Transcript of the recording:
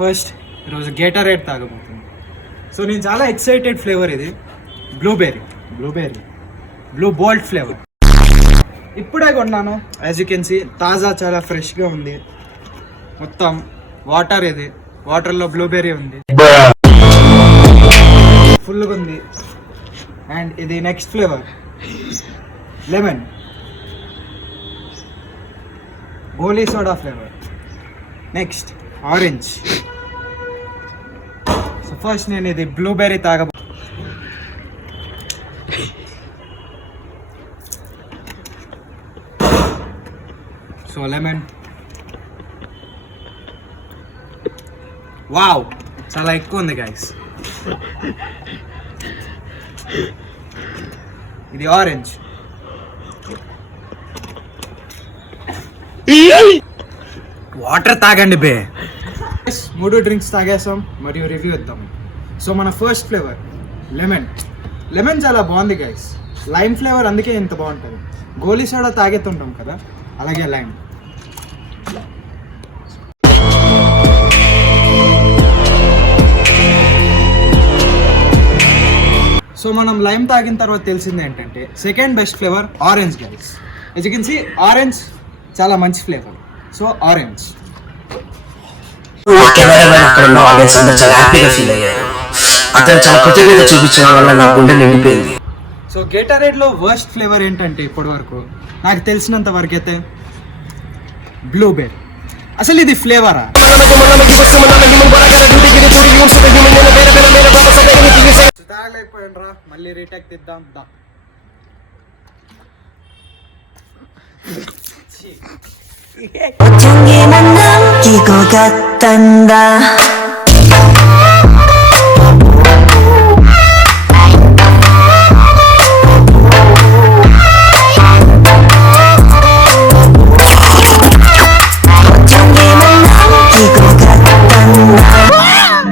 ఫస్ట్ ఈరోజు గేటరేడ్ తాగబోతుంది. సో నేను చాలా ఎక్సైటెడ్ ఫ్లేవర్ ఇది బ్లూబెర్రీ బ్లూ బోల్ట్ ఫ్లేవర్. ఇప్పుడే కొన్నాను. యాజ్ యూ కెన్ సీ తాజా చాలా ఫ్రెష్గా ఉంది. మొత్తం వాటర్ ఇది, వాటర్లో బ్లూబెర్రీ ఉంది, ఫుల్గా ఉంది. అండ్ ఇది next flavour lemon goli soda flavour. Next orange. So first నేను ఇది బ్లూబెర్రీ తాగబో. So lemon. వావ్, చాలా ఎక్కువ ఉంది గైస్. ఇది ఆరెంజ్. వాటర్ తాగండి బే. 3 డ్రింక్స్ తాగేసాం మరియు రివ్యూ ఇద్దాం. సో మన ఫస్ట్ ఫ్లేవర్ లెమన్ చాలా బాగుంది గైస్. లైమ్ ఫ్లేవర్ అందుకే ఇంత బాగుంటుంది. గోలీ సోడా తాగేస్తుంటాం కదా, అలాగే లైమ్. సో మనం లైమ్ తాగిన తర్వాత తెలిసింది ఏంటంటే second best flavour orange guys. As you can see orange చాలా మంచి flavour. So orange. So Gatorade లో వర్స్ట్ ఫ్లేవర్ ఏంటంటే ఇప్పటి వరకు నాకు తెలిసినంత వరకు అయితే బ్లూబెర్రీ. అసలు ఇది ఫ్లేవరా? తాగలేకపోయినరా, మళ్ళీ రీటేక్ తిద్దాం దా. 어떤 게 난 남기고 갔단다